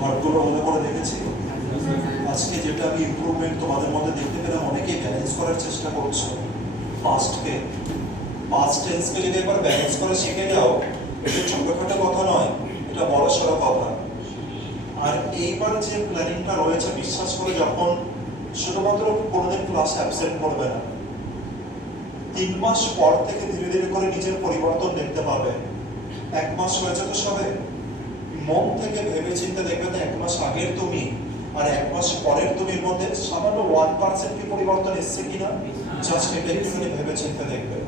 ঘরগুলো মনে করে দেখেছি। আজকে যেটা আমি ইমপ্রুভমেন্ট তোমাদের মধ্যে দেখতে পেলাম, অনেকেই ব্যালেন্স করার চেষ্টা করছো পাস্ট টেন্সকে যদি একবার ব্যালেন্স করে শিখে যাও, এটা ছোটখাটো কথা নয়, এটা বড় সড়ো কথা। আর এইবার যে প্ল্যানিংটা রয়েছে, বিশ্বাস করে যখন শুধুমাত্র কোনোদিন ক্লাস অ্যাবসেন্ট করবে না, 3 মাস পর থেকে ধীরে ধীরে করে নিজের পরিবর্তন দেখতে পাবে। 1 মাস হয়েছে তো সবে, মন থেকে ভেবে চিন্তে দেখবে যে 1 মাস আগের তুমি আর 1 মাস পরের তুমির মধ্যে সামান্য 1% কি পরিবর্তন এসছে কিনা, জাস্ট এটা একটুখানি ভেবে চিন্তে দেখবে।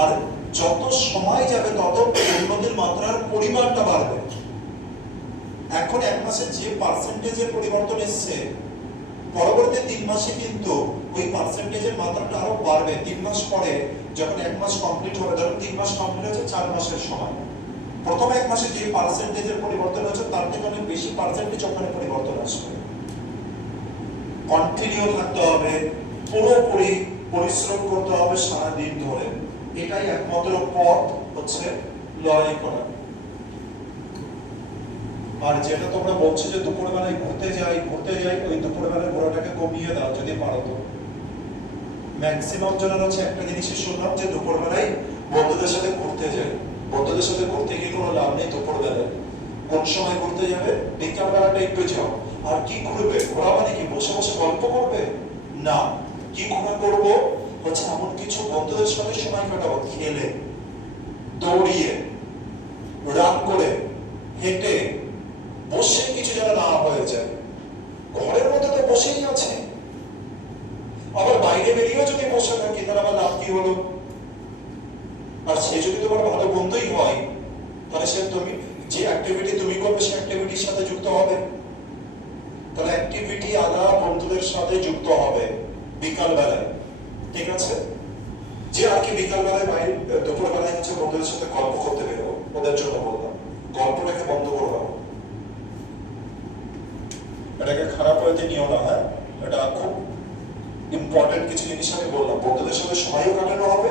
আর যত সময় যাবে তত উন্নতির মাত্রার পরিমাণটা বাড়বে। এখন 1 মাসে যে পার্সেন্টেজের পরিবর্তন এসছে, পরবর্তী 3 মাসে কিন্তু ওই পার্সেন্টেজের মাত্রাটা আরো বাড়বে। 3 মাস পরে যখন 1 মাস কমপ্লিট হবে, ধরুন 3 মাস কমপ্লিট হয়েছে 4 মাসের সময়, প্রথম 1 মাসে যে পার্সেন্টেজের পরিবর্তন হয়েছে তার থেকে অনেক বেশি পার্সেন্টেজ ওখানে পরিবর্তন আসবে। কন্টিনিউ থাকতে হবে, পুরোপুরি পরিশ্রম করতে হবে সারাদিন ধরে। এটাই একমাত্র পথ হচ্ছে লড়াই করা। আর যেটা তোমরা বলছো যে দুপুরবেলায় ঘুরতে যাই, ওই দুপুরবেলায় ঘোরাটাকে কমিয়ে দাও যদি পারো তো। ম্যাক্সিমাম জনের হচ্ছে একটা জিনিসই শুনলাম যে দুপুরবেলায় বন্ধুদের সাথে ঘুরতে যাই। বন্ধুদের সাথে ঘুরতে গিয়ে কোনো লাভ নেই দুপুরবেলায়। কোন সময় ঘুরতে যাবে? বিকাল বেলাটা একটু যাও। আর কি ঘুরবে? ঘোরা মানে কি বসে বসে গল্প করবে? না, কি ঘুরে করবো হচ্ছে এমন কিছু বন্ধুদের সাথে সময় কাটাবো, খেলে, দৌড়িয়ে, রান করে, হেঁটে, বসে কিছু যেন না হয়ে যায়। ঘরের মধ্যে তো বসেই আছে, আবার বাইরে বেরিয়েও যদি বসে থাকি তাহলে আবার লাভ কি হলো? আর সে যদি তোমার ভালো বন্ধুই হয়, তাহলে সে তুমি যে অ্যাক্টিভিটি তুমি করবে সে অ্যাক্টিভিটির সাথে যুক্ত হবে। তাহলে অ্যাক্টিভিটি আদা বন্ধুদের সাথে যুক্ত হবে বিকাল বেলায়, ঠিক আছে? যে আর কি বিকাল বেলায় বাইরে, দুপুর বেলায় হচ্ছে বন্ধুদের সাথে গল্প করতে বেরোবো, ওদের জন্য বললাম গল্পটাকে বন্ধ করে দাও। এটাকে খারাপ হইতে নিও না, হ্যাঁ, এটা খুব ইম্পর্টেন্ট কিছু জিনিস আমি বললাম। বন্ধুদের সাথে সময়ও কাটানো হবে,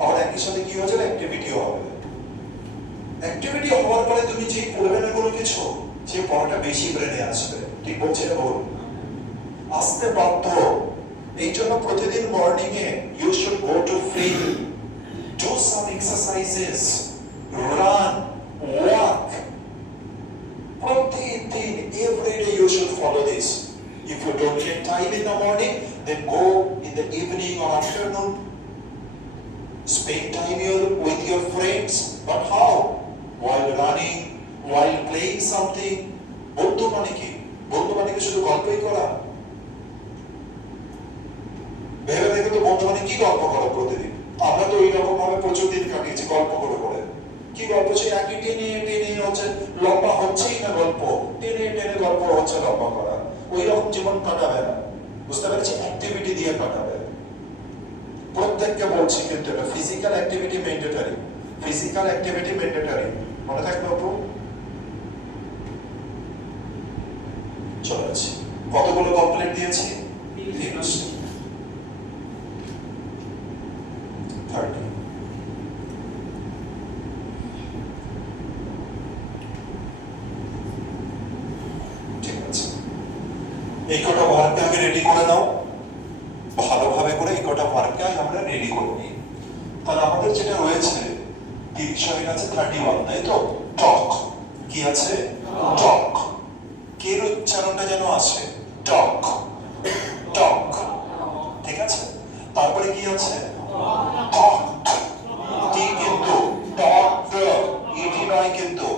আবার একই সাথে কি হয়ে যাবে, অ্যাক্টিভিটিও হবে। অ্যাক্টিভিটি হওয়ার পরে তুমি যে পড়বে না কোনো কিছু, যে পড়াটা বেশি ব্রেনে আসবে, ঠিক বলছে না বল? আসতে বাধ্য। এই জন্য প্রতিদিন morning A you should go to field, do some exercises, run, walk. প্রতিদিন, every day you should follow this. If you don't get time in the morning, then go in the evening or afternoon. Spend time with your friends. But how? While running, while playing something. বন্ধু মানে কি? বন্ধু মানে কি শুধু গল্পই করা? ভেবে দেখো তো, বন্ধু মানে কি গল্প করা প্রতিদিন? আমরা তো এইরকম ভাবে প্রচুর দিন কাটিয়েছি গল্প করে করে। কি গল্প? সেই একই টেনে টেনে হচ্ছে লম্বা হচ্ছেই না গল্প, টেনে টেনে গল্প হচ্ছে লম্বা করা। ওই রকম জীবন কাটাবে না, বুঝতে পেরেছি? অ্যাক্টিভিটি দিয়ে কাটাবে। প্রত্যেককে বলছি কিন্তু এটা physical activity mandatory, physical activity mandatory, মনে থাকবে আপু? চলে আসি, কতগুলো কমপ্লিট দিয়েছি? 30। ঠিক আছে, এই কটা ওয়ার্ককে আগে রেডি করে নাও ভালোভাবে করে। এই কটা ওয়ার্ককে আমরা রেডি করে নিই। তাহলে আমাদের যেটা রয়েছে 30 হয়ে গেছে 31, তাই তো? টক, কি আছে? টক। কের উচ্চারণটা যেন আসে, টক, টক, ঠিক আছে? তারপরে কি আছে? টক, টি কিন্তু টক, ইটি নয় কিন্তু,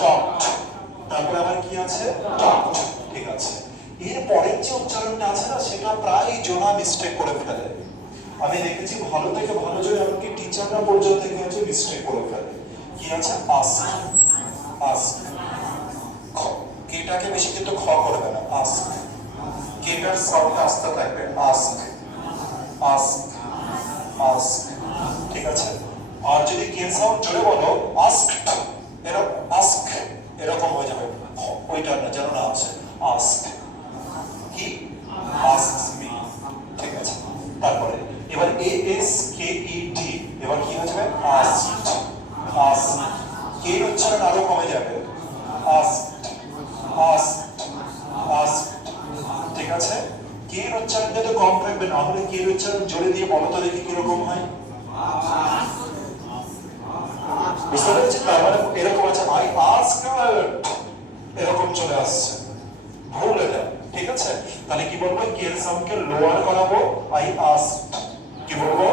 টক। তারপরে আবার কি আছে? টক, ঠিক আছে? এর পরের যে উচ্চারণটা আছে না, সেটা প্রায় জোনা মিস্টেক করে ফেলে। আমি দেখেছি ভালো থেকে ভালো জোরে, এমনকি টিচাররা পর্যন্ত কি হচ্ছে মিস্টেক করে ফেলে। কি আছে? Ask, ask. কেটাকে বেশি কিন্তু খ করবে না, আস্ক। কেটার সাউন্ড আস্তে থাকবে, আস্ক, আস্ক, আস্ক, ঠিক আছে? আর যদি কে সাউন্ড জোরে বলো, আস্কড, এরকম আস্ক এরকম হয়ে যাবে, ওইটা না, যেন না আছে, আস্ক। কি? আস্কস মি, ঠিক আছে? তারপরে এবার A S K E D, এবার কি হয়ে যাবে? Asked, ask. কে উচ্চারণ আরো কমে যাবে, আস্কড, জোরে দিয়ে বলো তো দেখি কিরকম হয়। বুঝতে পেরেছি? তার মানে এরকম আছে, আই আস্ক এরকম চলে আসছে, ভুল এটা। ঠিক আছে, তাহলে কি বলবো? এর সাউন্ডকে লোয়ার করাবো, আই আস্ক। কি বলবো?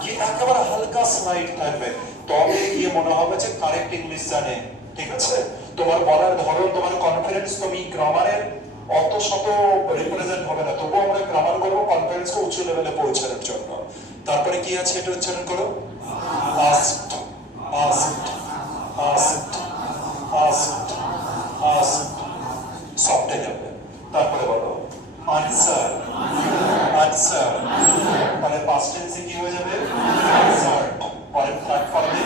কি একেবারে হালকা স্লাইড থাকবে, তবে গিয়ে মনে হবে যে কারেক্ট ইংলিশ জানে। ঠিক আছে, তোমার বলার ধরন, তোমার কনফিডেন্স, তুমি গ্রামারের অত শত রিপ্রেজেন্ট হবে না, তবুও আমরা গ্রামার করবো কনফিডেন্সকে উঁচু লেভেলে পৌঁছানোর জন্য। তারপরে কি আছে এটা উচ্চারণ করো, asked asked asked asked asked, সফটে যাবে। তারপরে বলো আনসার আনসার, তাহলে পাস্ট টেন্সে কি হয়ে যাবে? আনসার। পরের থার্ড ফর্মে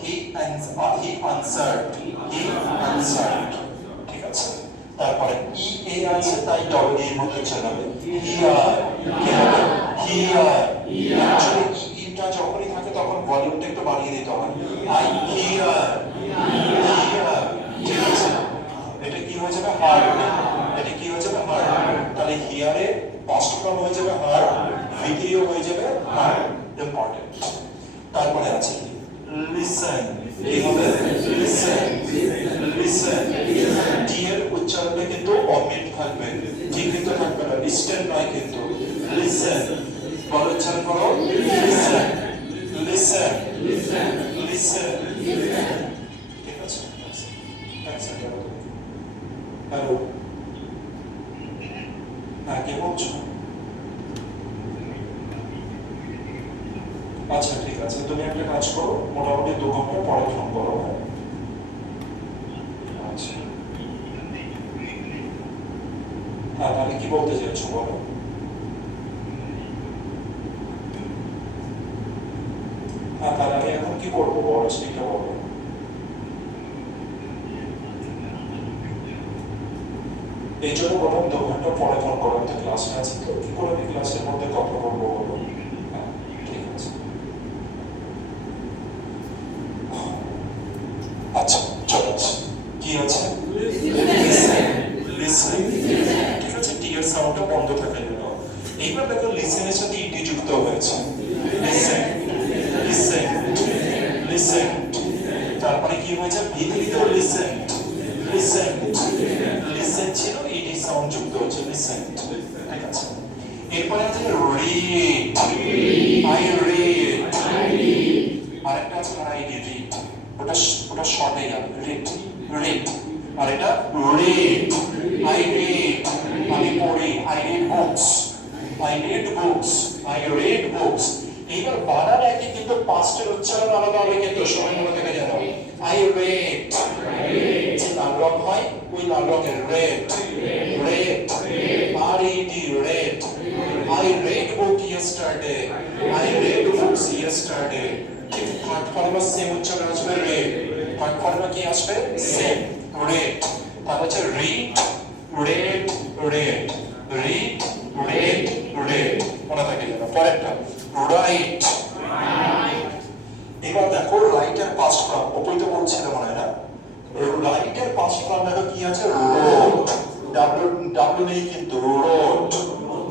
he answered he answered। ঠিক আছে, তারপরে ই এ আছে তাই ডবল এর মধ্যে চলে যাবে, হিয়ার কি হবে? হিয়ার। আসলে ইটা যখনই থাকে তখন ভলিউমটা একটু বাড়িয়ে দিতে হয়, আই হিয়ার হিয়ার। ঠিক আছে, এটা কি হয়ে যাবে? হার্ড। এটা কি হয়ে যাবে? হার্ড। তাহলে হিয়ারে পাস্ট ফর্ম হয়ে যাবে হার্ড, ভিডিও হয়ে যাবে হার্ড। ইম্পর্টেন্ট। তারপরে আছে লিসেন, কি হবে? Listen listen. টি এর উচ্চারণে কিন্তু অমিট থাকবে, ঠিক কিন্তু থাকবে না, লিসেন নয় কিন্তু, লিসেন। বলো, উচ্চারণ করো, লিসেন লিসেন লিসেন। ঠিক আছে, হ্যালো, হ্যাঁ কে বলছো? আচ্ছা ঠিক আছে, তুমি একটা কাজ করো, মোটামুটি 2 ঘন্টা পরে ফোন করো। আচ্ছা হ্যাঁ, তাহলে কি বলতে চাইছো বলো? হ্যাঁ, তাহলে আমি এখন কি করবো বলো, সেটা বলো। এই জন্য বললাম 2 ঘন্টা পরে ফোন করো, আমি তো ক্লাসে আছি, তো কি করে আমি ক্লাসের মধ্যে কথা বলবো বলো? হ্যাঁ ঠিক আছে। আচ্ছা চলো, কি আছে? লিসেন। ঠিক আছে, টি এর সাউন্ডটা বন্ধ থাকে যেন। এইবার দেখো লিসেনের সাথে ইটি যুক্ত হয়েছে, লিসেন লিসেন লিসেন। তারপরে কি হয়েছে? ভিতরিতেও লিসেন লিসেন লিসেন ছিল, ইটি সাউন্ড যুক্ত হচ্ছে, লিসেন। ঠিক আছে, এরপরে আছে রিড, আই রিড। আরেকটা আছে রাইট, রিড, ওটা শর্টে গেল, রিড রিড। আর এটা রিড, আই রিড, আমি পড়ি, I read books, I read books, I read books. এইবার বানান একই কিন্তু পাস্টের উচ্চারণ আলাদা হবে, কিন্তু সময় মনে থেকে যেন আই রিড, যে লাল রং হয় ওই লাল রঙের red, red R E D, red. I read book yesterday, I read books yesterday. ঠিক থার্ড ফর্মে সেম উচ্চারণ আসবে, রেড। থার্ড ফর্মে কি আসবে? Same, read. তারপর হচ্ছে read, read read, read read read, মনে থাকে যেন। পরেরটা রাইট। এবার দেখো রাইটের পাস্ট ফর্ম, ওপরে তো বলছিল মনে হয় না, রাইটের পাস্ট ফর্ম দেখো কি আছে? রোড। ডাব্লিউ নেই কিন্তু, রোড।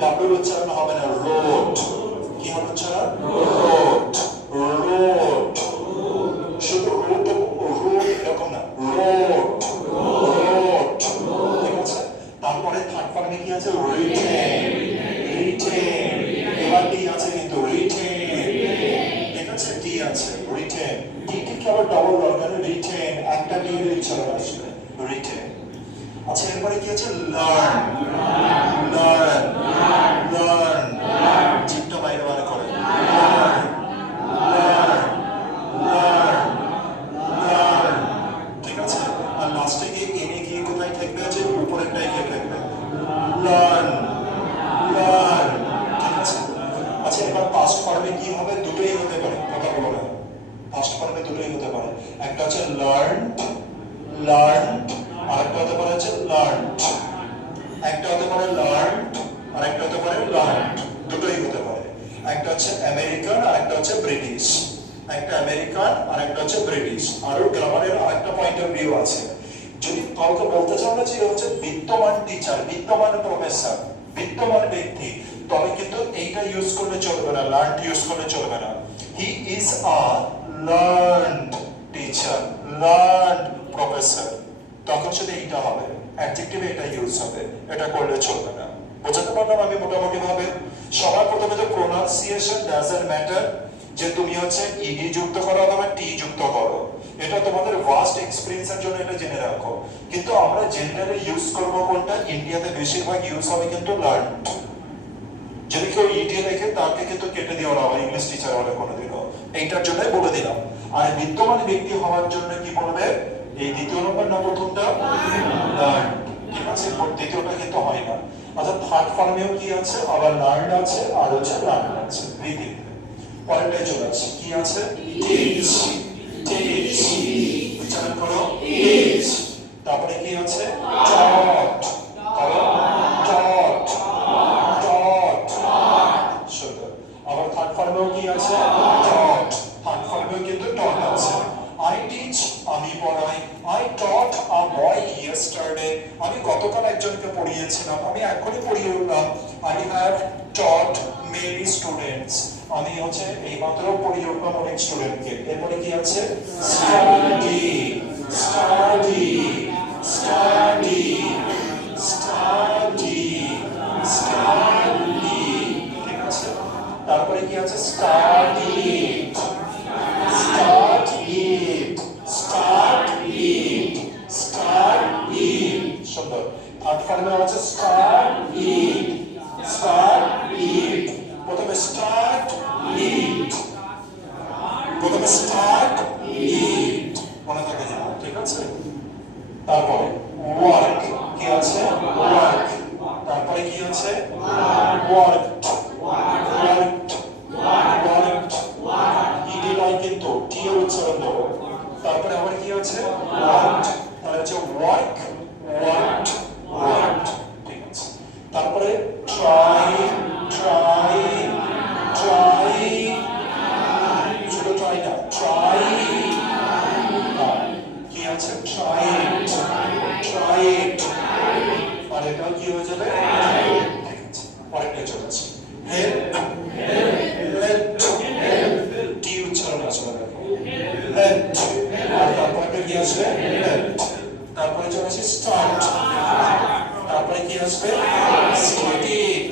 ডাব্লিউ উচ্চারণ হবে না, রোড। কি হবে উচ্চারণ? Road road. শুধু রোড, রোড এরকম না, রোড রোড। ঠিক আছে, তারপরে থার্ড ফর্মে কি আছে? Written written. এবার কি আছে কিন্তু? রিটেন। ঠিক আছে, টি আছে, রিটেন। টি কি আবার ডবল দরকার, রিটেন, একটা ডি এর উচ্চারণ আসবে, রিটেন। আচ্ছা, এরপরে কি আছে? Learn, learn learn. জিভটা বাইরে বার করে, লার্ন লার্ন লার্ন লার্ন। ঠিক আছে, আর লাস্টে গিয়ে এনে গিয়ে কোথায় থাকবে? আছে উপরেরটাই গিয়ে থাকবে, লার্ন লার্ন। ঠিক আছে, আচ্ছা এবার পাস্ট ফর্মে কি হবে? দুটোই হতে পারে, কথা বলো না, পাস্ট ফর্মে দুটোই হতে পারে। একটা হচ্ছে লার্ন লার্ন, আরেকটা হতে পারে হচ্ছে লার্নড। একটা হতে পারে লার্নড, আরেকটা হতে পারে লার্নড, দুটোই হতে পারে। একটা হচ্ছে আমেরিকান, আরেকটা হচ্ছে ব্রিটিশ। একটা আমেরিকান, আরেকটা হচ্ছে ব্রিটিশ। আরো গ্রামারের আরেকটা পয়েন্ট অফ ভিউ আছে। যদি কাউকে বলতে চাও না যে হচ্ছে বিদ্যমান টিচার, বিদ্যমান প্রফেসর, বিদ্যমান ব্যক্তি, তবে কিন্তু এইটা ইউজ করলে চলবে না, লার্নড ইউজ করলে চলবে না। He is a learned teacher, learned professor, তখন শুধু এইটা হবে, অ্যাডজেক্টিভে এটা ইউজ হবে, এটা করলে চলবে না। বোঝাতে পারলাম আমি মোটামুটি ভাবে? সবার প্রথমে তো প্রোনাউন্সিয়েশন ডাজন্ট ম্যাটার, যে তুমি হচ্ছে ইডি যুক্ত করো অথবা টি যুক্ত করো, এটা তোমাদের ভাস্ট এক্সপেরিয়েন্সের জন্য এটা জেনে রাখো। কিন্তু আমরা জেনারেলি ইউজ করব কোনটা? ইন্ডিয়াতে বেশিরভাগ ইউজ হবে কিন্তু লার্নড। যদি কেউ ইডি লেখে তাকে কিন্তু কেটে দিও না আবার ইংলিশ টিচার হলে কোনোদিনও, এইটার জন্যই বলে দিলাম। আর বিদ্যমান ব্যক্তি হওয়ার জন্য কি বলবে? এই দ্বিতীয় নম্বর না প্রথমটা? লার্ন, ঠিক আছে? দ্বিতীয়টা কিন্তু হয় না। আচ্ছা, থার্ড ফর্মেও কি আছে? আবার লার্ন আছে আর হচ্ছে লার্ন আছে, ভিত্তিতে। পরেরটায় চলে আসছে, কি আছে? টিচ, টিচ, উচ্চারণ করো, টিচ। তারপরে কি আছে? টট, করো, টট, টট, সুন্দর। আবার থার্ড ফর্মেও কি আছে? টট, থার্ড ফর্মেও কিন্তু টট আছে। I teach, আমি পড়াই। I taught a boy yesterday, আমি গতকাল একজনকে পড়িয়েছিলাম, আমি এখনই পড়িয়ে উঠলাম। I have taught many students, আমি হচ্ছে এইমাত্র পড়িয়ে উঠলাম অনেক স্টুডেন্টকে। এরপরে কি আছে? Study, study, study, study, study, ঠিক আছে? তারপরে কি আছে? Study, start it, start it, start it, সুন্দর। থার্ড ফর্মে আছে start it, start it, প্রথমে start it, প্রথমে start it, মনে থাকে যেন, ঠিক আছে? তারপরে work, কি আছে? work, তারপরে কি আছে? worked, worked, worked, ইডি নয় কিন্তু টি এর উচ্চারণ দেবো। তারপরে আবার কি আছে? ওয়ার্কড, তাহলে হচ্ছে ওয়ার্ক, ওয়ার্কড, ওয়ার্কড, ঠিক আছে? তারপরে ট্রাই, ট্রাই, ট্রাই, শুধু ট্রাই না, ট্রাই, কি আছে? ট্রাই ইট, ট্রাই ইট, আর এটাও কি হয়ে যাবে? ঠিক আছে, পরেরটা চলেছে। হেল্প, হেল্প, টি উচ্চারণ আসলে দেখো, হেল্প, আর তারপরে কি আসবে? হেল্প, তারপরে চলে আসে স্টার্ট, তারপরে কি আসবে? স্টার্টেড,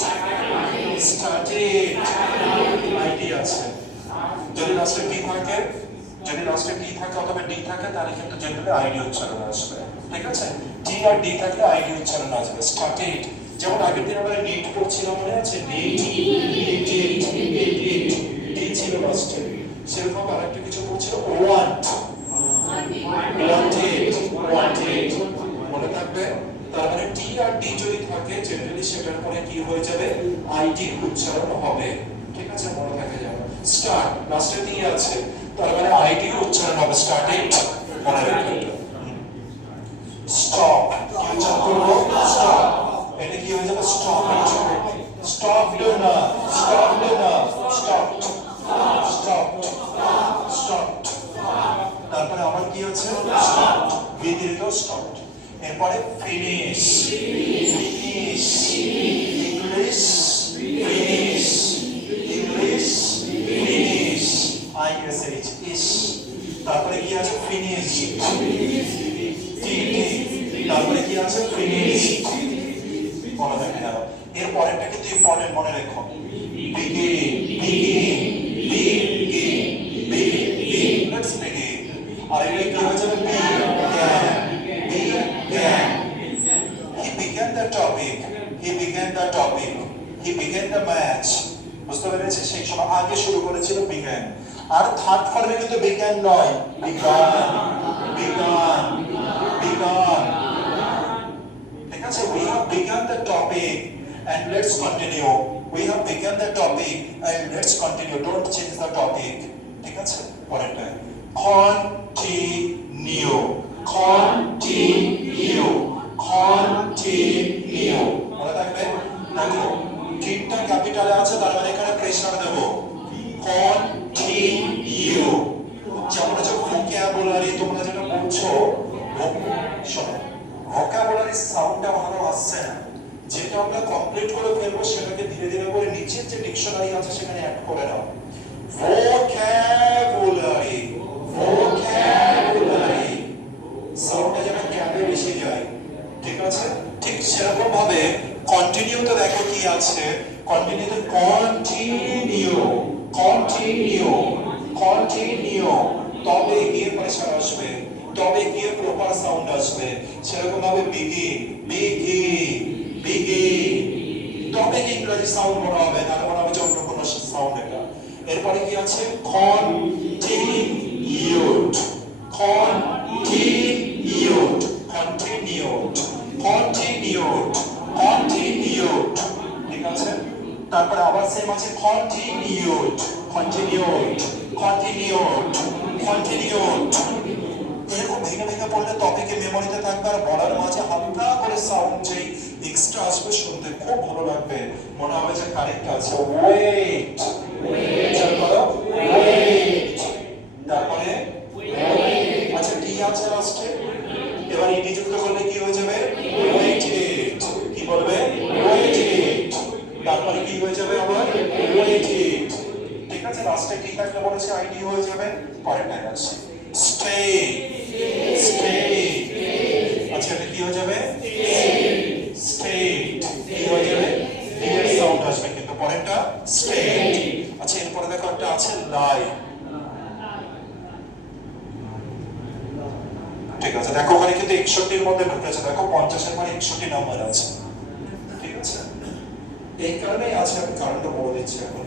স্টার্টেড, আইডি আছে। যদি লাস্টে টি থাকে, যদি লাস্টে টি থাকে অথবা ডি থাকে, তাহলে কিন্তু জেনারেলি আইডি উচ্চারণ আসবে, ঠিক আছে? টি আর ডি থাকলে আইডি উচ্চারণ আসবে। স্টার্টেড, যেমন আগের দিন আমরা নিট পড়ছিলাম, মনে আছে? নিট, নিট, নিট, ডি ছিল লাস্টে। সেরকম আরেকটা কিছু পড়ছিল ওয়ান্ট, ওয়ান্টেড, ওয়ান্টেড, মনে থাকবে? তার মানে টি আর ডি যদি থাকে জেনারেলি সেটার পরে কি হয়ে যাবে? আইডি উচ্চারণ হবে, ঠিক আছে? মনে থাকে যেন। স্টার্ট, লাস্টে টি আছে, তার মানে আইডি উচ্চারণ হবে, স্টার্টেড, মনে রাখবে। স্টপ, কি উচ্চারণ করবো? স্টপ, এটা কি হয়ে যাবে? স্টপ, স্টপ না, স্টপ না, স্টপ, স্টপ, স্টপ, তারপরে আবার কি আছে? স্টপ, বিদীর্ঘ স্টপ। এরপরে finish, finish, English, finish, English, finish, ISH, ish, তারপরে কি আছে? ফিনিশ, টি, তারপরে কি আছে? ফিনিশ, মনে থাকে না। এর পরেরটা কিন্তু ইম্পর্টেন্ট, মনে রেখো। Begin, begin, begin, begin, let's begin. আর এটা কি হয়ে যাবে? began, he began the topic, he began the topic, he began the match, বুঝতে পেরেছি? সেই সময় আগে শুরু করেছিল began। আর থার্ড ফর্মে কিন্তু began নয়, began, began, began, ঠিক আছে? we have begun the topic and let's continue, we have begun the topic and let's continue, don't change the topic, ঠিক আছে? পরেরটা continue, continue, continue, মনে থাকবে? দেখো টিটা ক্যাপিটালে আছে, তার মানে এখানে প্রেসার দেব। continue, যেমন হচ্ছে ভোক্যাবুলারি, তোমরা যেটা বলছো, শোনো, ভোক্যাবুলারি সাউন্ডটা ভালো আসছে না, যেটা আমরা কমপ্লিট করে ফেলবো সেটাকে ধীরে ধীরে করে নিচের যে ডিকশনারি আছে সেখানে অ্যাড করে নাও। vocabulary vocabulary সাউন্ডটা যেন ক্যাপে বেশি যায়, ঠিক আছে? ঠিক সেরকম ভাবে কন্টিনিউতে দেখো কি আছে, কন্টিনিউতে কন্টিনিউ কন্টিনিউ কন্টিনিউ, তবে গিয়ে প্রেসার আসবে, তবে গিয়ে প্রপার সাউন্ড আসবে। সেরকম ভাবে বিগিন বিগিন বিগিন, তবে কি ইংরেজি সাউন্ড মনে হবে, তাহলে মনে হবে যে অন্য কোনো সাউন্ড এটা। এরপরে কি আছে continued continued continued continued continued, ঠিক আছে? তারপরে আবার সেম আছে কন্টিনিউড কন্টিনিউড কন্টিনিউড কন্টিনিউড। এরকম ভেঙে ভেঙে পড়লে টপিকে মেমোরিতে থাকবে, আর বলার মাঝে হালকা করে সাউন্ড যেই এক্সট্রা আসবে শুনতে খুব ভালো লাগবে, মনে হবে যে কারেক্ট আছে। ওয়েট খেয়াল করো, ওয়েট, তারপরে আচ্ছা টি আছে লাস্টে, এবার ইডি যুক্ত করলে কি হয়ে যাবে, ওয়েটেড, কি বলবে, ওয়েটেড, তারপরে কি হয়ে যাবে আবার ওয়েটেড, ঠিক আছে? লাস্টে কি থাকলে বলেছে আইডি হয়ে যাবে। পরেরটায় আসছে স্টে স্টে, আচ্ছা এটা কি হয়ে যাবে, স্টেট, কি হয়ে যাবে, ডিএর সাউন্ড আসবে কিন্তু পরেরটা স্টেট। আচ্ছা এরপরে দেখো একটা আছে লাই, ঠিক আছে? দেখো ওখানে কিন্তু 61 এর মধ্যে ঢুকেছে, দেখো 50 এর মানে 61 নাম্বার আছে, ঠিক আছে? এই কারণেই আছে, আমি কারণটা বলে দিচ্ছি এখন।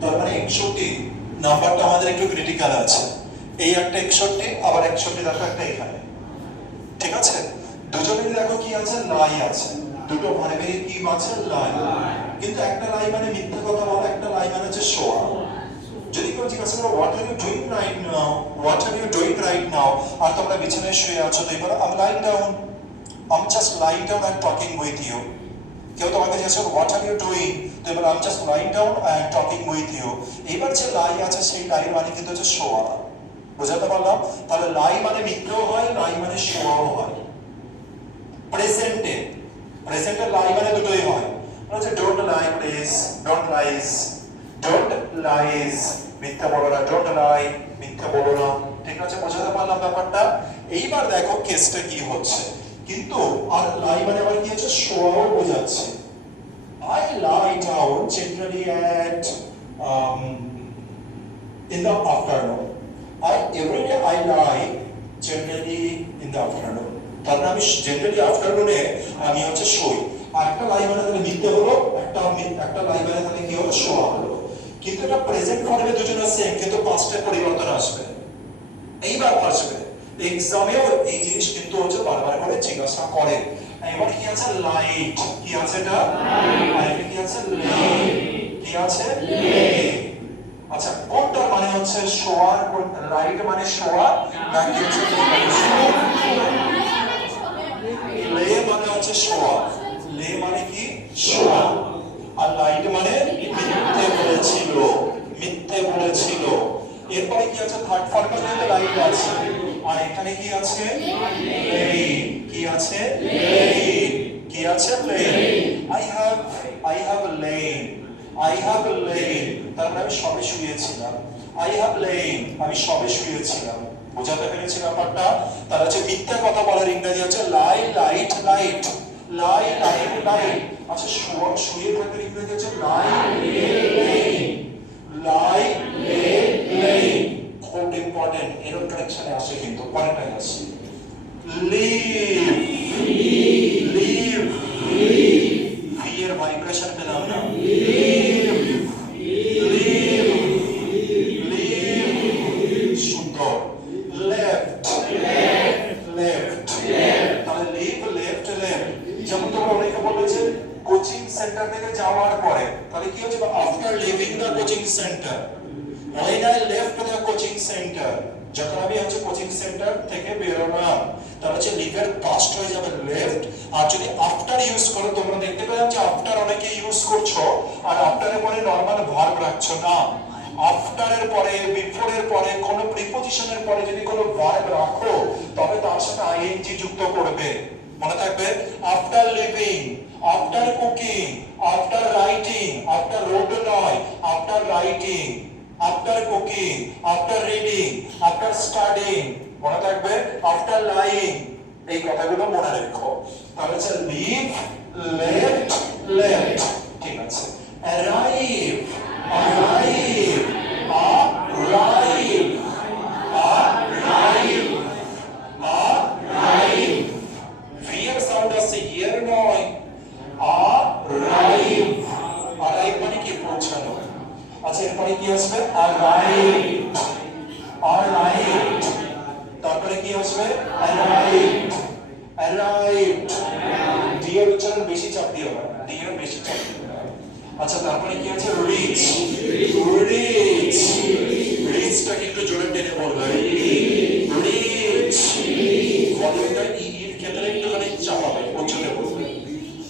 তার মানে 61 নাম্বারটা আমাদের একটু ক্রিটিক্যাল আছে, এই একটা 61 আবার 61 দেখো একটা এখানে, ঠিক আছে? দুজনেরই দেখো কি আছে, লাই আছে, দুটো ভার্বেরই কি আছে, লাই, কিন্তু একটা লাই মানে মিথ্যা কথা বলা, একটা লাই মানে হচ্ছে শোয়া। যদি কেউ জিজ্ঞাসা করো what are you doing right now, what are you doing right now, আর তোমরা বিছানায় শুয়ে আছো, তো এবার I am lying down, I am just lying down and talking with you. কেউ তোমাকে জিজ্ঞাসা করো হোয়াট আর ইউ ডুইং, তো এবার I am just lying down and talking with you. এবার যে লাই আছে সেই লাই মানে কিন্তু হচ্ছে শোয়া, বুঝাতে পারলাম? তাহলে লাই মানে মিথ্যাও হয়, লাই মানে শোয়াও হয়। প্রেজেন্টে প্রেজেন্টে লাই মানে দুটোই হয়, মানে don't lie please, don't lies, don't lies, মিথ্যা বলো না, ডোন্ট লাই, মিথ্যা বলো না, ঠিক আছে? বোঝাতে পারলাম ব্যাপারটা? এইবার দেখো কেসটা কি হচ্ছে, কিন্তু আর লাই মানে আবার কি হচ্ছে, শোয়াও বোঝাচ্ছে। I lie down generally at in the afternoon. Every day I lie generally in the afternoon. তার মানে আমি জেনারেলি আফটারনুনে আমি হচ্ছে শুই। আর একটা লাই মানে তাহলে মিথ্যে হলো, একটা লাই মানে তাহলে কি হলো, শোয়া হলো। কিন্তু এটা প্রেজেন্ট ফর্মে দুজনের সেম, কিন্তু পাস্টের পরিবর্তন আসবে, এইবার আসবে এক্সামেও এই জিনিস কিন্তু হচ্ছে বারবার করে জিজ্ঞাসা করে। এবার কি আছে, লাইট, কি আছে এটা, লাইট, কি আছে, লে, কি আছে, লে। আচ্ছা কোনটার মানে হচ্ছে শোয়ার, লাইট মানে শোয়া নাকি হচ্ছে লে মানে হচ্ছে শোয়া, লে মানে কি, শোয়া, আর লাইট মানে মিথ্যে বলেছিল, মিথ্যে বলেছিল। এরপরে কি আছে, থার্ড ফর্মে কিন্তু লাইট আছে, আর এখানে কি আছে, লেইন, কি আছে, লেইন, কি আছে, lane. I have lain, I have lain, তার মানে আমি সবে শুয়েছিলাম, I have lain, আমি সবে শুয়েছিলাম। বোঝাতে পেরেছি ব্যাপারটা? তার হচ্ছে মিথ্যা কথা বলার ইংরেজি হচ্ছে লাই, লাইট, লাইট, লাই, লাইট, লাইট। আচ্ছা শুয়ে থাকার ইংরেজি হচ্ছে লাই, লেইন, লাই, লেইন। খুব ইম্পর্টেন্ট, এরর কারেকশনে আসে কিন্তু, পরেরটাই আসে লিভ, লিভ, ভি এর ভাইব্রেশন পেলাম না, লিভ, লিভ, লিভ, সুন্দর। লেফট, লেফট, তাহলে লিভ, লেফট, লেফট। যেমন তোমরা অনেকে বলবে যে কোচিং সেন্টার থেকে যাওয়ার পরে, তাহলে কি হচ্ছে, after leaving the coaching centre, when I left the coaching center, যখন আমি হচ্ছে কোচিং সেন্টার থেকে বেরোলাম, তাহলে হচ্ছে লিভের পাস্ট হয়ে যাবে লেফট। আর যদি আফটার ইউজ করো, তোমরা দেখতে পেলাম যে আফটার অনেকে ইউজ করছো, আর আফটারের পরে নরমাল ভার্ব রাখছো না। আফটারের পরে, বিফোরের পরে, কোনো প্রিপোজিশনের পরে যদি কোনো ভার্ব রাখো, তবে তার সাথে আইএনজি যুক্ত করবে। মনে থাকবে after living, after cooking, after writing, after road নয়, after writing, after cooking, after reading, after studying, মনে থাকবে আফটার লাইং। এই কথাগুলো মনে রেখো। তাহলে হচ্ছে লিভ, লেফট, লেফট, ঠিক আছে। Arrive, arrive, arrive, arrive, arrive, ভিয়ার সাউন্ড আছে হিয়ার নয়, arrive, arrive মানে কি পৌঁছানো। আচ্ছা এরপরে কি আসবে arrive, arrive, তারপরে কি আসবে arrive, arrive, ডি এর উচ্চারণ বেশি চাপ দিও না, ডি এর বেশি চাপ দিও না। আচ্ছা তারপরে কি আছে রিচ, রিচ, রিচটা একটু জোরে টেনে বলবে রিচ, ভলিউমটা ই এর ক্ষেত্রে একটুখানি চাপাবে, উচ্চারণে বলবে।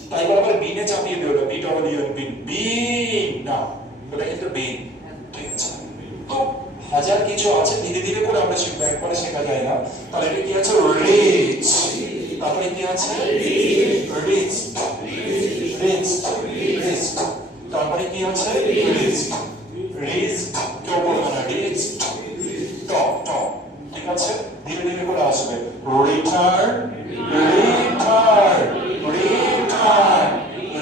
তাই আবার বিনে চাপিয়ে দিও না, বি ডব্লিউ এন বিন, বিন না, ওটা কিন্তু বিন, ঠিক আছে। তো হাজার কিছু আছে, ধীরে ধীরে করে আমরা শিখবো, একবারে শেখা যায় না। তাহলে এটা কি আছে রিচ, তারপরে কি আছে রিচ, রিচ, রিচ, তারপরে কি আছে রিচ, রিচ, কেউ বলবে না রিচ, টপ, টপ, ঠিক আছে। ধীরে ধীরে করে আসবে রিটার্ন, রিটার্ন, রিটার্ন,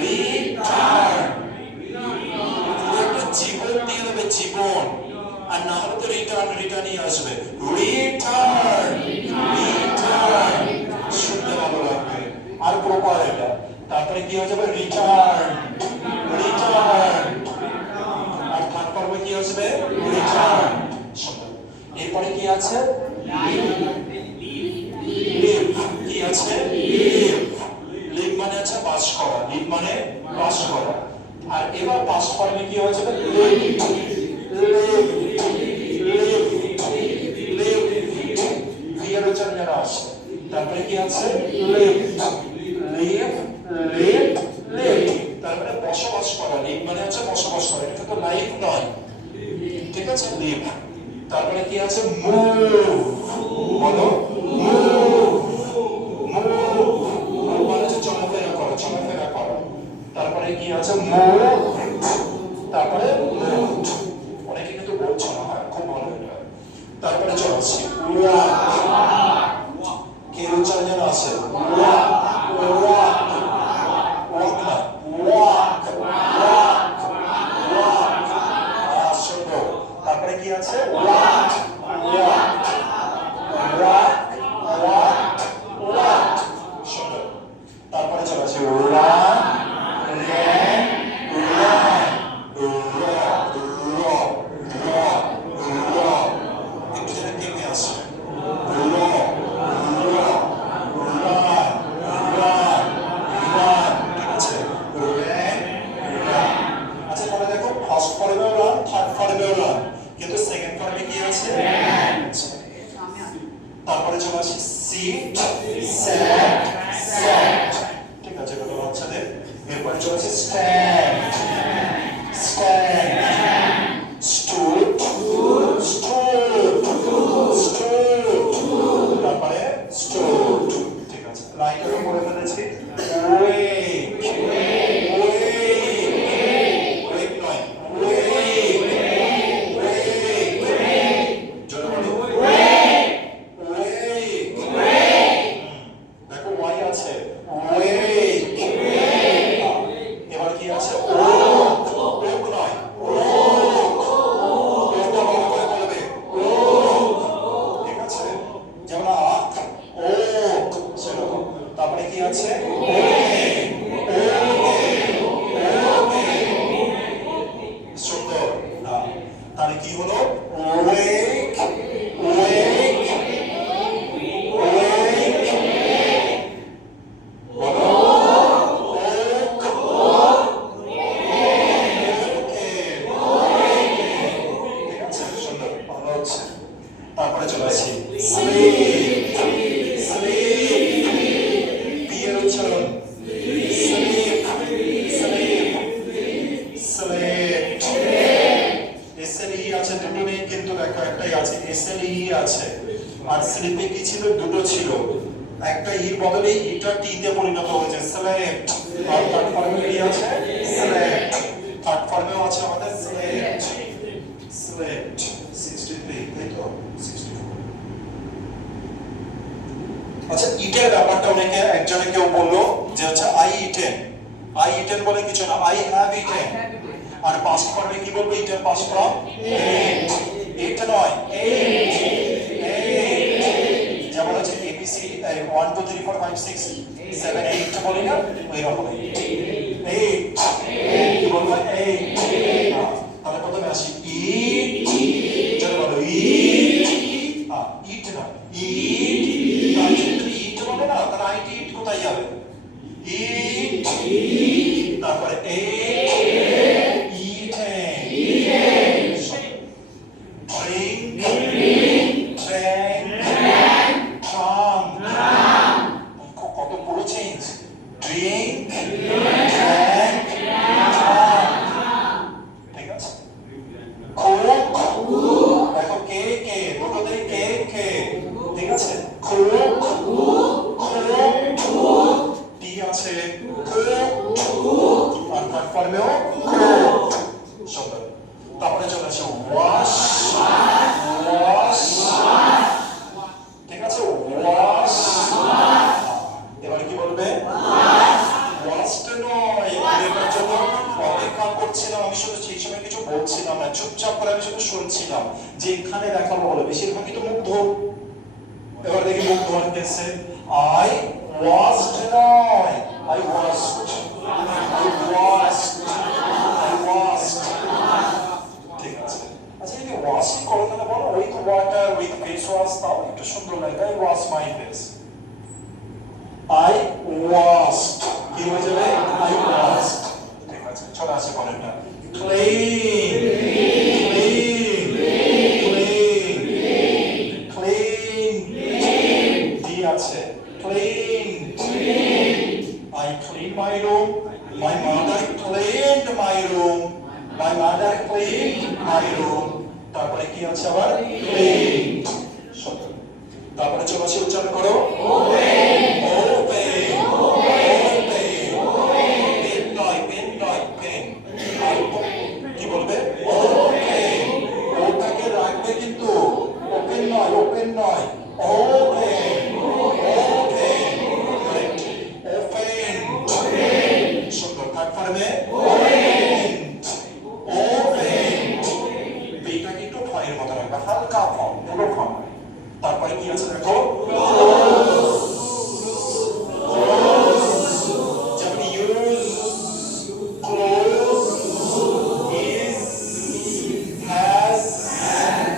রিটার্ন, জীবন দিয়ে দেবে জীবন, আর না হলে তো রিটার্ন, রিটার্নই আসবে রিটার্ন, রিটার্ন, শুনতে ভালো লাগবে আর প্রপার এটা। তারপরে কি হয়ে যাবে রিটার্ন, রিটার্ন, আর থার্ড পর্বে কি আসবে রিটার্ন। এরপরে কি আছে লিভ, কি আছে লিভ, লিভ মানে আছে বাস করা, লিভ মানে বাস করা। আর এবার পাস্ট ফর্মে কি হয়ে যাবে লিভ, লিভ, লিভ, লিভ, ভিয়ার উচ্চারণ যেন আসে। তারপরে কি আছে লিভ, লিভ, লিভ, লিভ, তারপরে বসবাস করা, লিভ মানে হচ্ছে বসবাস করা, এটা তো লাইফ নয়, ঠিক আছে লিভ। তারপরে কি আছে মুভ, বলো মুভ, মুভ, মানে হচ্ছে চলাফেরা করা, চলাফেরা করা। তারপরে কি আছে মুভ, তারপরে মুভ, অনেকে কিন্তু বলছো না, হ্যাঁ খুব ভালো এটা। তারপরে চলে আসছি ওয়াক, কে উচ্চারণ যেন আসে ওয়াক, ওয়াক, ওয়াক না ওয়াক, ওয়াক, ওয়াক, সুন্দর। তারপরে কি আছে walk, walk, walk, walk, walk, সুন্দর। তারপরে চলে আসে run, ran, ran, raw, raw, raw, raw, একটু যেন কেমে আসে raw, raw, run, run, run, ঠিক আছে ran, run। আচ্ছা তাহলে দেখো ফার্স্ট ফর্মেও রান, থার্ড ফর্মেও রান, কিন্তু সেকেন্ড ফর্মে কি আছে তারপরে চলে আসে সিট, স্যাট, স্যাট, ঠিক আছে এটা বাচ্চাদের। এরপরে চলে আসে stand, stand, stood, stood, stood, তারপরে স্টুড, ঠিক আছে। লাইনটা পড়ে ফেলেছি ওয়েক, ওয়েক, ওয়েক নয় ওয়েক, ওয়েক, জোরে বলো ওয়েক, ওয়েক, দেখো ওয়াই আছে ওয়েক, এবার কি একটা ইর বদলে ইটা টি তে পরিণত হয়েছে স্লেট। আর থার্ড ফর্মে কি আছে স্লেট। থার্ড ফর্মেও আছে আমাদের স্লেট। স্লেট 63 তাই তো 64। আচ্ছা ইটের ব্যাপারটা অনেকে একজনে কেউ বললো যে হচ্ছে আই ইটেন। আই ইটেন বলে কিছু না, আই হ্যাভ ইটেন। আর পাস্ট ফর্মে কি বলবো eaten past form ate. Eight নয় এইট। যেমন হচ্ছে এবিসি 1 2 3 4 5 6 7 8 বলি না ওই রকম এইট। কি বলবো এইট। তাহলে প্রথমে আসি ইট। চলো বলো ইট। ইট না ইট। তাহলে যদি ইট বলে না তাহলে আইটি ইট কোথায় যাবে ইট। তারপরে eight eaten. Drink drank drum. কত পুরো চেঞ্জ। Drink drank drum. ঠিক আছে। কুক দেখো কে কে দুটোতেই কে কে। ঠিক আছে। কুক কুক টি আছে কুক। আর থার্ড ফর্মেও কুক। সুন্দর। তারপরে চলে আসে ওয়াশ ওয়াশ। ঠিক আছে ওয়াশ। এবার কি বলবে ওয়াশড নয়। এর জন্য অপেক্ষা করছিলাম আমি, শুধু সেই সময় কিছু বলছিলাম না, চুপচাপ করে আমি শুধু শুনছিলাম যে এখানে দেখাবো বলে। বেশিরভাগই তো মুগ্ধ। এবার দেখি মুগ্ধ আসতেছে আই ওয়াশড নয় I washed. I washed I washed. ঠিক আছে। আচ্ছা এই ওয়াশিং করো তাহলে বলো with water with face wash, তাও একটু সুন্দর লাগে। I wash my face. I washed কি হয়ে যাবে আই ওয়াশড। ঠিক আছে। চলে আসে পরেরটা clean clean clean clean. D আছে clean. I clean my room. My mother cleaned my room. My mother cleaned my room. তারপরে কি আছে আবার ক্লিন। তারপরে চলো আসি উচ্চারণ করো ওপেন ওপেন ওপেন। পেন নয় পেন নয় পেন। আর কি বলবে ওপেন। ওটাকে রাখবে কিন্তু ওপেন নয় ওপেন নয় open open. Correct open open. সুন্দর। থার্ড ফর্মে ওপেন ওপেন। এইটাকে একটু ফয়ের মতো রাখবে, হালকা ফর্ম পুরো ফর্ম। তারপরে কি আছে দেখো যেমন ইউজ ক্লোজ ইজ হ্যাজ।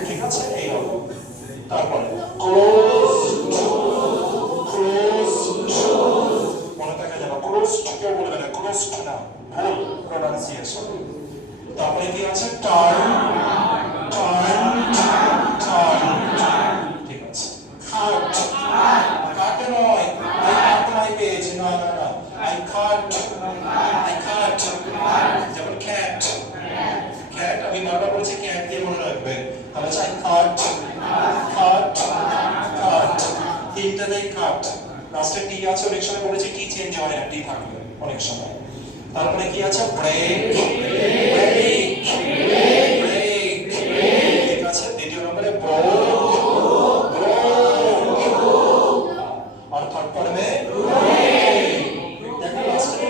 ঠিক আছে এইরকম। তারপরে ক্লোজ ক্লোজ মনে থাকা যাবে ক্লোজ কেউ বলবে না ক্লোজ না ভুল প্রোনাউন্সিয়েশন। তারপরে কি আছে টার্ন টার্ন টার্ন। ঠিক আছে। কাট কাট নয় আই কাট মাই পেজ না না না আই কাট যেমন ক্যাট ক্যাট আমি বারবার বলছি ক্যাট দিয়ে মনে রাখবে। তাহলে আই কাট কাট কাট। তিনটাতেই কাট। লাস্টে টি আছে অনেক সময় বলেছি টি চেঞ্জ হয় না টি থাকবে অনেক সময়। তারপরে কি আছে ব্রেক ব্রেক ব্রেক। ঠিক আছে। দ্বিতীয় নম্বরে আর থার্ড ফর্মে দেখো লাস্টে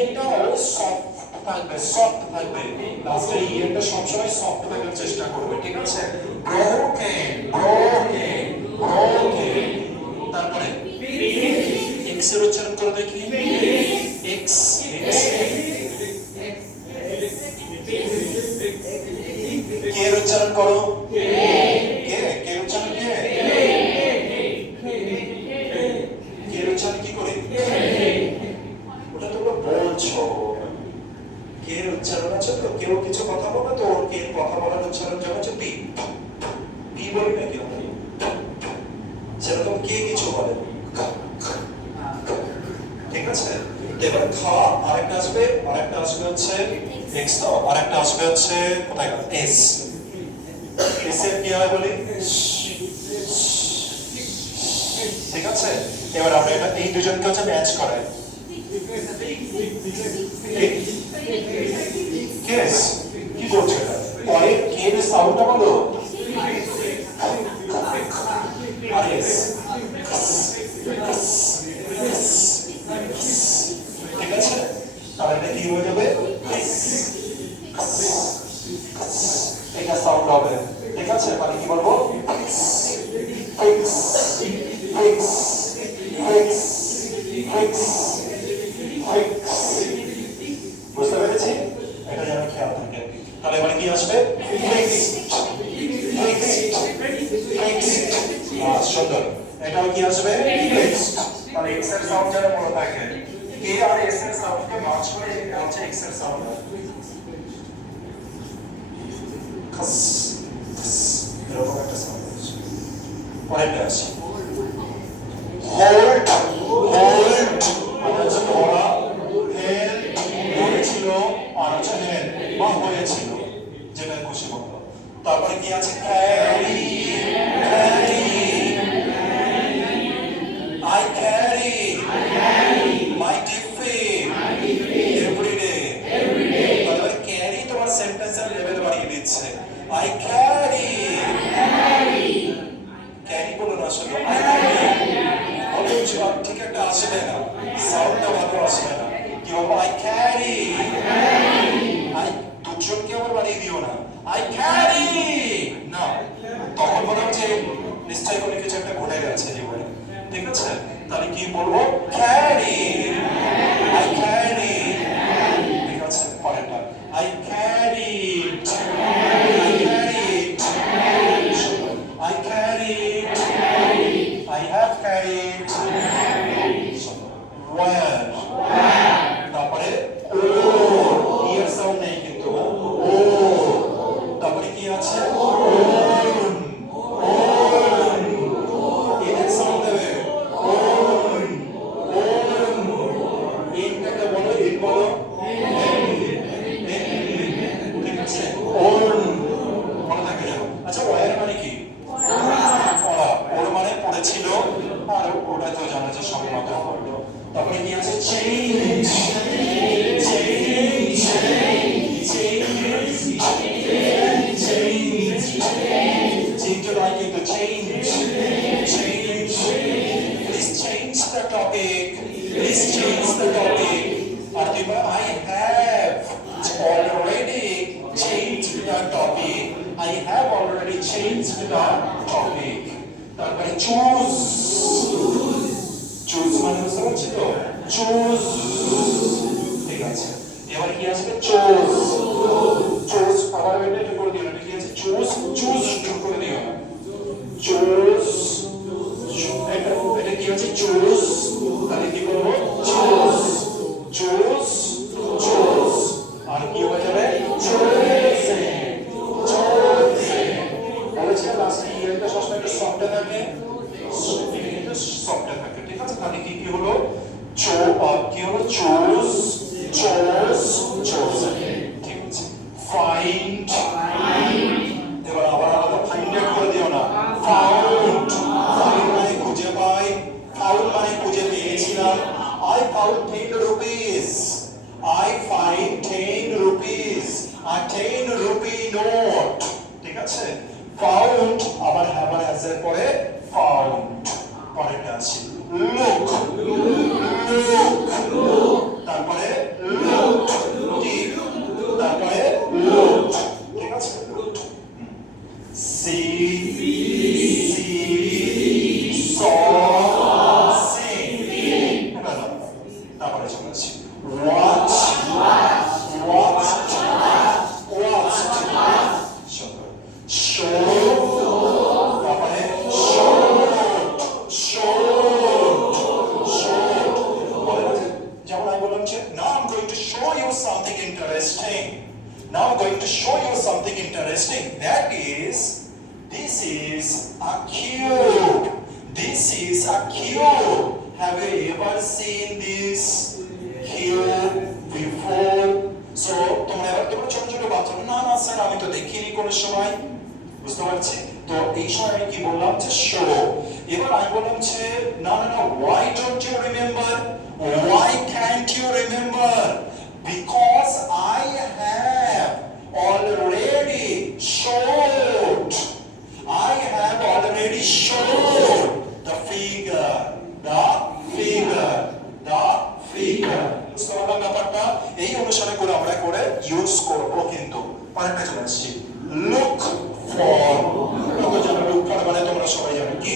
ইটা সফট থাকবে সফট থাকবে। লাস্টে ইটা সবসময় সফট থাকার চেষ্টা করবে। ঠিক আছে। Broken broken broken. তারপরে এক্স এর উচ্চারণ করে দেখি এক্স এক্স। কে এর উচ্চারণ করো কে কে উচ্চারণ কে কে উচ্চারণ কি করে ওটা তোমরা বলছো। কে উচ্চারণ আছে তো কেউ কিছু কথা বলে তো কে কথা বলার উচ্চারণ যেমন হচ্ছে পি পি বলি না কেউ সেরকম কে কিছু বলে। ঠিক আছে। এবার খা আরেকটা আসবে হচ্ছে এক্স তো আরেকটা আসবে হচ্ছে কোথায় গেল এস। এস এর কি হয় বলি ঠিক আছে, এবার আমরা এটা এই দুজনকে হচ্ছে ম্যাচ করাই। কেস কি বলছো এটা? পরের কে এর সাউন্ডটা বলো। আর এস ঠিক আছে, তাহলে এটা কি হয়ে যাবে? এটা সাউন্ড হবে, ঠিক আছে, মানে কি বলবো? বুঝতে পেরেছি? এটা যেন খেয়াল থাকে। তাহলে এবারে কি আসবে? সুন্দর, এটাও কি আসবে? তাহলে এক্স এর সাউন্ড যেন মনে থাকে, কে আর এস এর সাউন্ডকে মার্জ করে এটা হচ্ছে এক্স এর সাউন্ড। এরকম একটা সাউন্ড হচ্ছে। পরেরটা আসি, হোল্ড হোল্ড মানে হচ্ছে ধরা, হেল্ড ধরেছিল, আর হচ্ছে হেল্ড বা হয়েছিল, যেটা খুশি বলতো। তারপরে কি আছে? Carry carry, I carry my tiffin every day. তাহলে ক্যারি তোমার সেন্টেন্সের লেভেল বাড়িয়ে দিচ্ছে। I carry ক্যারি বলো না, আসলে I carry বলো, ঠিক একটা আসবে না, সাউন্ডটা ভালো আসবে না। কি বলবো? I carry, I দুজনকে আবার বাড়িয়ে দিও না, I carry না, তখন মনে হচ্ছে নিশ্চয়ই কোনো কিছু একটা ঘটে গেছে জীবনে, ঠিক আছে? তাহলে কি বলবো? ক্যারি, আই ক্যারি, ঠিক আছে? পরেরটা, I carried, I carried, I carried, I have carried, wear, তারপরে ও, ইয়ার সাউন্ড নেই কিন্তু, ও, তারপরে কি আছে? তারপরে কি আছে? চেঞ্জ, চেঞ্জ, চেঞ্জ, চেঞ্জ নয় কিন্তু change, change, please change the topic, please change the topic. আর কি বলে? I have already changed the topic, I have already changed the topic। তারপরে চুজ, চুজ মানে বুঝতে পারছি তো? চুজ, ঠিক আছে। এবার কি আসবে? চুজ, চুজ আবার এটা একটু করে দিও না, কি আছে? চুজ, চুজ একটু করে দিও না, চুজ, এটা কি হচ্ছে? চুজ, তাহলে কি করবো? চুজ, চুজ, চুজ, আর কি হয়ে যাবে? চুজে, চুজে। বলেছিলাম লাস্টে ইয়েটা সবসময় একটু সফটে থাকে, সফটে থাকে, ঠিক আছে? তাহলে কি কি হলো? কি হলো? চুজ, চোজ, চোজে, ঠিক আছে। ফাইন্ড, এবার আবার আলাদা ফাইন্ডেড করে দিও না, ফাউন্ড, ফাইন্ড মানে খুঁজে পাই, ফাউন্ড মানে খুঁজে পেয়েছিলাম। I found 10 rupees, I find 10 rupees, a 10 rupee note, ঠিক আছে? ফাউন্ড আবার হ্যাভার হ্যাজ এর পরে ফাউন্ড। পরেরটা আসি, লুক, লুক, তারপরে লুক, তারপরে লুক, ঠিক আছে? সি, সি, স, সিং, তারপরে চলে আসি, ওয়াচ, ওয়াচ, ওয়াচ, শো, তারপরে শোট, শোট, শোট। যেমন আমি বললাম যে now I'm going to show you something interesting, now I'm going to show you something interesting, that is, this is a cube, this is a cube, have you ever seen this cube before? So তোমরা ছোট ছোট বাচ্চা, না না sir আমি তো দেখিনি কোনো সময়, বুঝতে পারছি? তো এই সময় আমি কি বললাম যে শো। এবার আমি বললাম যে না না না, why don't you remember, why can't you remember, because I have already showed, I have already showed the figure, the figure, the figure। বুঝতে পারলাম ব্যাপারটা? এই অনুসারে করে আমরা করে ইউজ করব। কিন্তু আরেকটা চলে আসছি, look for, look for মানে তোমরা সবাই জানো কি,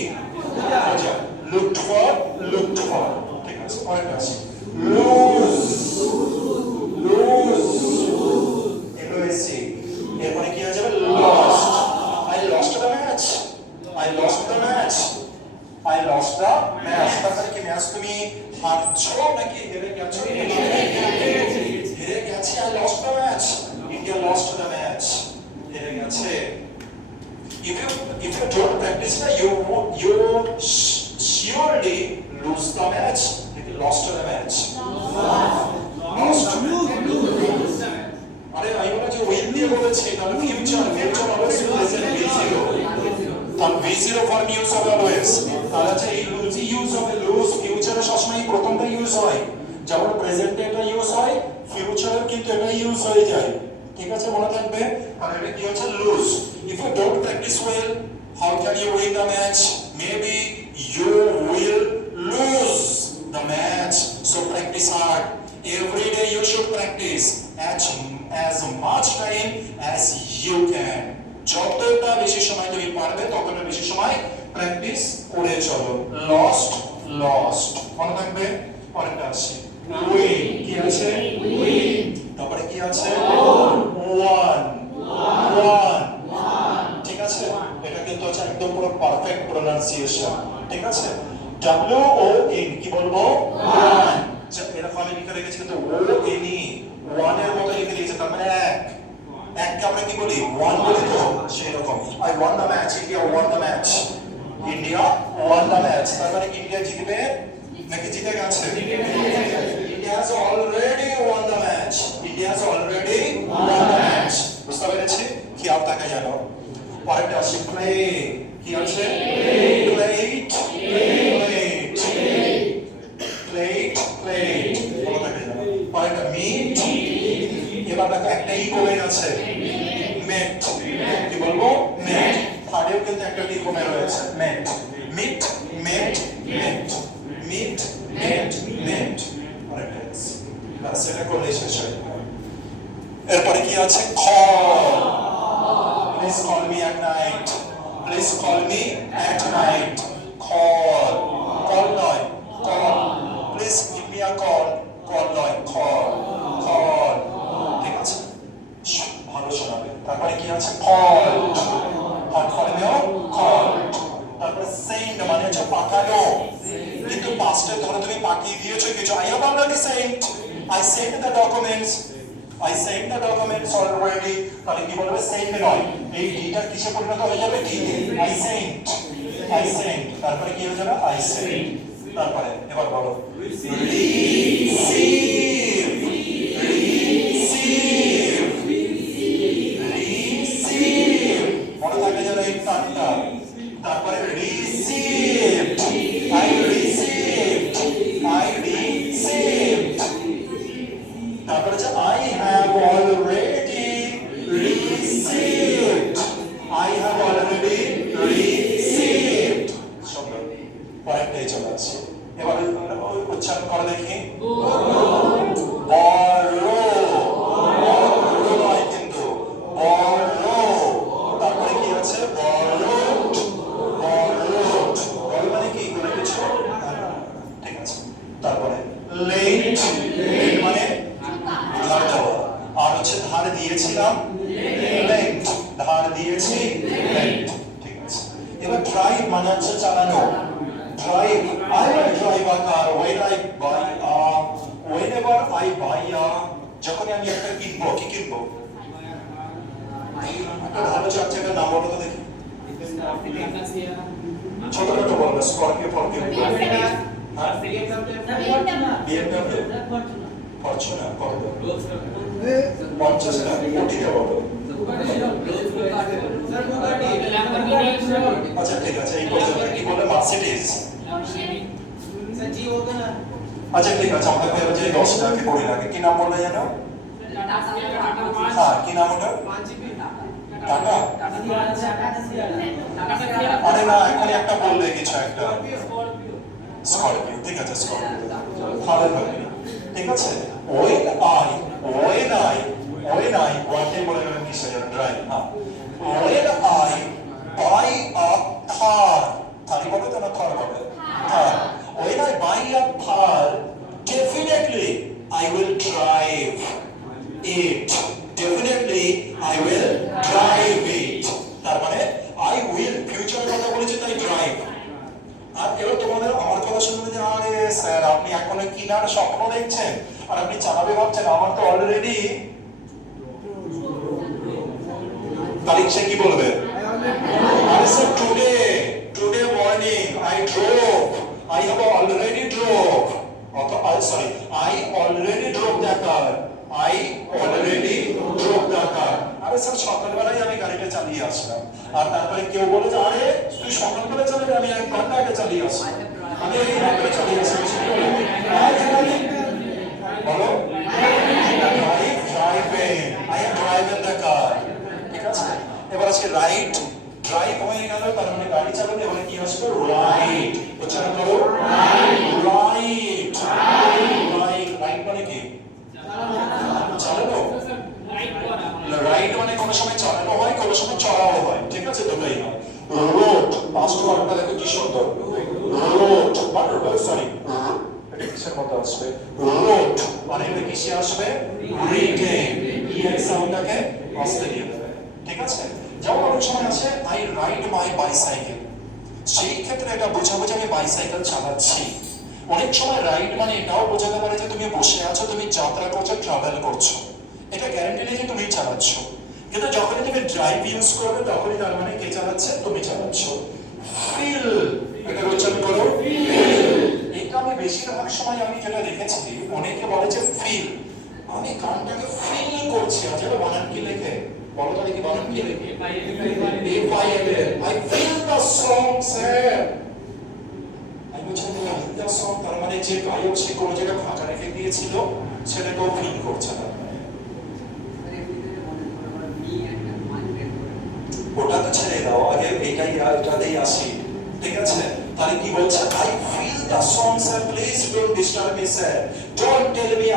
আচ্ছা look for, look for, ঠিক আছে। আরেকটা আছে lose, lose, LOSE, এরপরে কি হয়ে যাবে lost, I lost the match, I lost the match, I lost the match। তারপরে কি ম্যাচ তুমি হারছো নাকি হেরে গেছো? হেরে গেছে, I lost the match, India lost the match, হেরে গেছে। If you don't practice na, you surely lose the match, you lost the match, lost, আরে আমি বলে যে উইন দিয়ে বলেছি, তাহলে ফিউচার অলওয়েজ প্রেজেন্ট V0, তাহলে V0 ফর্ম ইউজ হবে অলওয়েজ। তাহলে আচ্ছা এই লুজ ইউজ হবে, লুজ ফিউচারে সবসময় প্রথমটা ইউজ হয়, যেমন প্রেজেন্টে এটা ইউজ হয়, ফিউচারেও কিন্তু এটা ইউজ হয়ে যায়, ঠিক আছে মনে থাকবে। আর এটা কি হচ্ছে loose. If you don't practice well, how can you win the match? Maybe you will lose the match. So practice hard. Every day you should practice as much time as you can. যতটা বেশি সময় তুমি পারবে ততটা বেশি সময় practice করে চলো। লস্ট, লস্ট মনে থাকবে। পরেরটা আসি উইন, কি আছে উইন, তারপরে কি আছে ওয়ান, ওয়ান, ঠিক আছে। এটা কিন্তু হচ্ছে একদম পুরো পারফেক্ট প্রোনাউন্সিয়েশন, ঠিক আছে। WON কি বলবো ওয়ান, এরকম আমি লিখে রেখেছি কিন্তু ONE, ওয়ান এর মতো লিখে দিয়েছে, তার মানে এক, এককে আমরা কি বলি ওয়ান বলি, তো সেরকম I won the match, India won the match, India won the match। তার মানে ইন্ডিয়া জিতবে নাকি জিতে গেছে? India has already won the match, India has already won the match। বুঝতে পেরেছি? খেয়াল থাকা যেন। পরেরটা আসি প্লে, কি আছে প্লেট, প্লেট, প্লেট, প্লেট মনে থাকে যেন। পরেরটা মিট, এবার দেখো একটা ই কমে গেছে, মেট, কি বলবো মেট। থার্ডেও কিন্তু একটা ই কমে রয়েছে, মেট, মিট, মেট, মেট, মিট, মেট, মেট। সেটা করলে শেষ হয়। এরপরে কি আছে call, please call me at night, please call me at night, call, call নয় call, please give me a call, call নয় কল, কল, ঠিক আছে ভালো শোনাবে। তারপরে কি আছে কল, আর কলমেও কল। তারপরে সেন্ড মানে হচ্ছে পাঠানো, কিন্তু পাস্টে ধরে তুমি পাঠিয়ে দিয়েছো কিছু, I have already sent, I sent the documents, I sent the documents already, তাহলে কি বলবে সেন্ড নয়, এই ডিটা কিসে পরিণত হয়ে যাবে ডিতে, I sent, I sent, তারপরে কি হয়ে যাবে I sent। তারপরে এবার বলো রিসিভ, রিসিভ, রিসিভ মনে থাকে যেন এই টানটা। তারপরে received, I received, I received, তারপরে যে I have already received, I have already received। শব্দ পরেরটাই চলে আসছে। এবার উচ্চারণ করে দেখি বড়, বড় নয় কিন্তু বড়। তারপরে কি আছে বড়, বড়, বড় মানে কি কোনো কিছু, ঠিক আছে। তারপরে লেট, লেট মানে ধার দেওয়া, আর হচ্ছে ধার দিয়েছিলাম লেট, ধার দিয়েছি লেট, ঠিক আছে। এবার ড্রাইভ মানে হচ্ছে চালানো, drive, I will drive a car when I buy a, whenever I buy a, যখনই আমি একটা কিনবো, কি কিনবো একটা ভালো চার চাকার নাম বলো তো দেখি, ছোটখাটো বলবে স্করপিও, ফরচুনার, ফরচুনার কত 50 না কোটিতে বলো আচ্ছা ঠিক আছে, এই পর্যন্ত কি বলে মার্সিডিজ। আচ্ছা ঠিক আছে, আমরা ভেবে যে 10টাকে পড়ি লাগে, কি নাম বললে জানো? হ্যাঁ, কি নাম ওটা? টাটা? আরে না, এখানে একটা বললে কিছু একটা স্করপিও, ঠিক আছে স্করপিও, ভালো ভালো, ঠিক আছে। when I ওয়ার্ডে বলে গেলেন কি সেটা ড্রাইভ, হ্যাঁ when I buy a car, থারি বলে তো না থার বলে, হ্যাঁ when I buy a car definitely I will drive it, definitely I will drive it, তার মানে I will ফিউচার কথা বলেছে তাই ড্রাইভ। আর এবার তোমাদের আমার কথা শুনতে যে আরে স্যার আপনি এখনো কিনার স্বপ্ন দেখছেন আর আপনি চালাবে ভাবছেন, আমার তো অলরেডি, তারিখ সে কি বলবে? আরে sir today morning I drove, I have already drove, I already drove the car, I already drove the car। আরে স্যার সকালবেলায় আমি গাড়িটা চালিয়ে আসলাম, আর তারপরে কেউ বলে যে আরে তুই সকালবেলা চালাবি, আমি 1 ঘন্টা আগে চালিয়ে আসলাম, আমি এই রাতে চালিয়ে আসলাম, বলো I am driving the car, ঠিক আছে। এবার আজকে রাইট ড্রাইভ হয়ে গেল, তার মানে গাড়ি চালানো, এবারে কি আসবে? রাইট, উচ্চারণ করো রাইট, রাইট মানে কি? চালানো। রাইট মানে কোনো সময় চালানো হয়, কোনো সময় চড়াও হয়, ঠিক আছে, দুটোই হয়। রোড পাস্ট ওয়ার্ডটা দেখো কি সুন্দর, রোড সরি এটা কিসের মতো আসবে? রোড মানে এটা কিসে আসবে? রিটেন, এর সাউন্ডটাকে আস্তে দিয়ে দেবে, ঠিক আছে। যেমন অনেক সময় আছে আই রাইড মাই বাইসাইকেল, সেই ক্ষেত্রে এটা বোঝাবো যে আমি বাইসাইকেল চালাচ্ছি। অনেক সময় রাইড মানে এটাও বোঝাতে পারে যে তুমি বসে আছো, তুমি যাত্রা করছো, ট্রাভেল করছো, এটা গ্যারান্টি নেই যে তুমি চালাচ্ছ। কিন্তু যখনই তুমি ড্রাইভ ইউজ করবে তখনই তার মানে কে চালাচ্ছে? তুমি চালাচ্ছ। ফিল, এটা উচ্চারণ করো ফিল। এটা আমি বেশিরভাগ সময় আমি যেটা দেখেছি, অনেকে বলে যে ফিল, আমি গানটাকে ফিল করছি। আজ বানান কি লেখে বলো তো দেখি, বানান কি লেখে? I feel the song, sir. আমি বলছি the song, তার মানে যে গায়ক সে কোনো জায়গায় ফাঁকা রেখে দিয়েছিল সেটাকেও ফিল করছে না। ওটা তো ছেড়ে দাও, আগে এটাতেই আসি, ঠিক আছে। তাহলে কি বলছে? I feel the song, sir. Please don't disturb me, sir. Don't tell me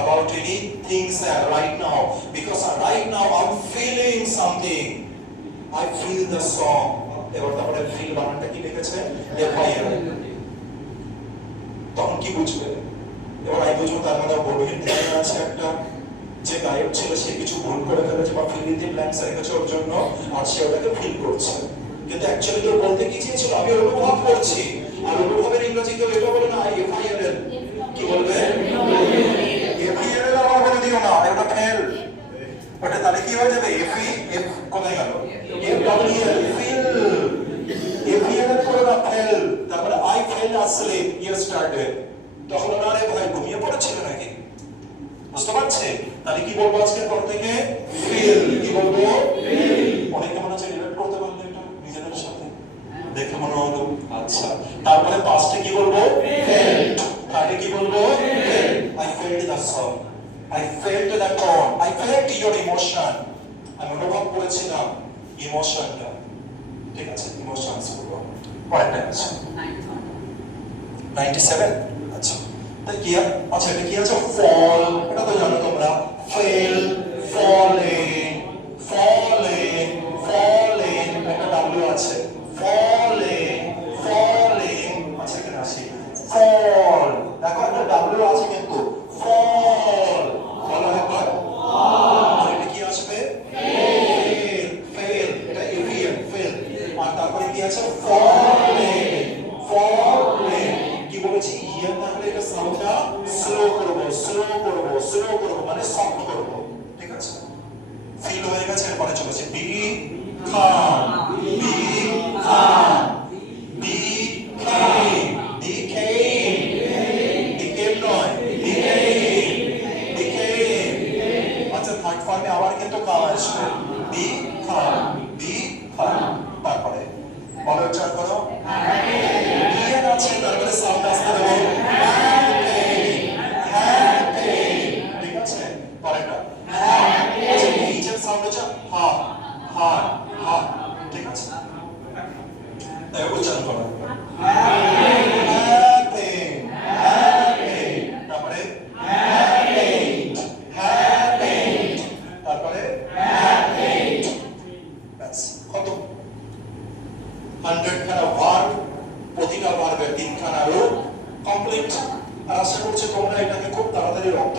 about anything, sir, right now, because right now I'm feeling something. I feel the song. এবার তারপরে ফিল বানানটা কি লিখেছে? FIL। তখন কি বুঝবে? এবার আই বুঝবো তার মানে বলবেন আছে একটা যে গায়ক ছিল সে কিছু ভুল করে ফেলেছে বা ফিল ইন দি ব্ল্যাঙ্কস রেখেছে ওর জন্য, আর সে ওটাকে ফিল করছে, কিন্তু অ্যাকচুয়ালি তো বলতে কি চেয়েছিল? আমি অনুভব করছি। আর অনুভবের ইংরেজি কেউ এটা বলে না, FIL। কি বলবে? FIL আবার বলে দিও না, এটা ফেল। ওটা তাহলে কি হয়ে যাবে? F কোথায় গেল? FWL, feel. FIL করে না, ফেল। তারপরে I fell asleep yesterday। তখন আরে ভাই ঘুমিয়ে পড়েছিল নাকি? বুঝতে পারছে? তাহলে কি বলবো আজকের পর থেকে? ফিল। কি বলবো? ফিল। অনেকে মনে হচ্ছে রিলেট করতে পারলে এটা নিজেদের সাথে, দেখে মনে হলো আচ্ছা। তারপরে পাস্টে কি বলবো? ফেল্ট। তাহলে কি বলবো? Felt. I felt the song, I felt the tone, I felt your emotion। আমি অনুভব করেছিলাম ইমোশনটা, ঠিক আছে, ইমোশনস বলবো। পরেরটা আছে 97। আচ্ছা তাই কি? আচ্ছা এটা কি আছে? ফল, এটা তো জানো তোমরা। ফেল, ফলেন, ফলেন, ফলেন, একটা ডাব্লিউ আছে। Fallen, fallen. আচ্ছা এখানে আসি, ফল, দেখো একটা ডাব্লিউ আছে কিন্তু ফল, বলো একবার। আর এটা কি আসবে? ফেল, ফেল, এটা এভিএন, ফেল। আর তারপরে কি আছে? Fallen, fallen. কি বলেছি? হিয়ার তাহলে এটা সাউন্ডটা স্লো করব, স্লো করব, স্লো করব, মানে সফট করব, ঠিক আছে। ফিল হয়ে গেছে, এরপরে চলেছে বি খান, বি খান, বি কেম, বি কেম, বি কেম নয়, বি কেম, বি কেম। আচ্ছা থার্ড ফর্মে আবার বলছে হা হা হা, ঠিক আছে? তাই উচ্চারণ করো। হ্যাপি হ্যাপি, তারপরে হ্যাপি হ্যাপি, তারপরে হ্যাপি। ব্যাস, কত? 100 খানা ভার্ব, প্রতিটা ভার্বের 3 খানা রূপ, কমপ্লিট। আর আশা করছি তোমরা এটাকে খুব তাড়াতাড়ি রপ্ত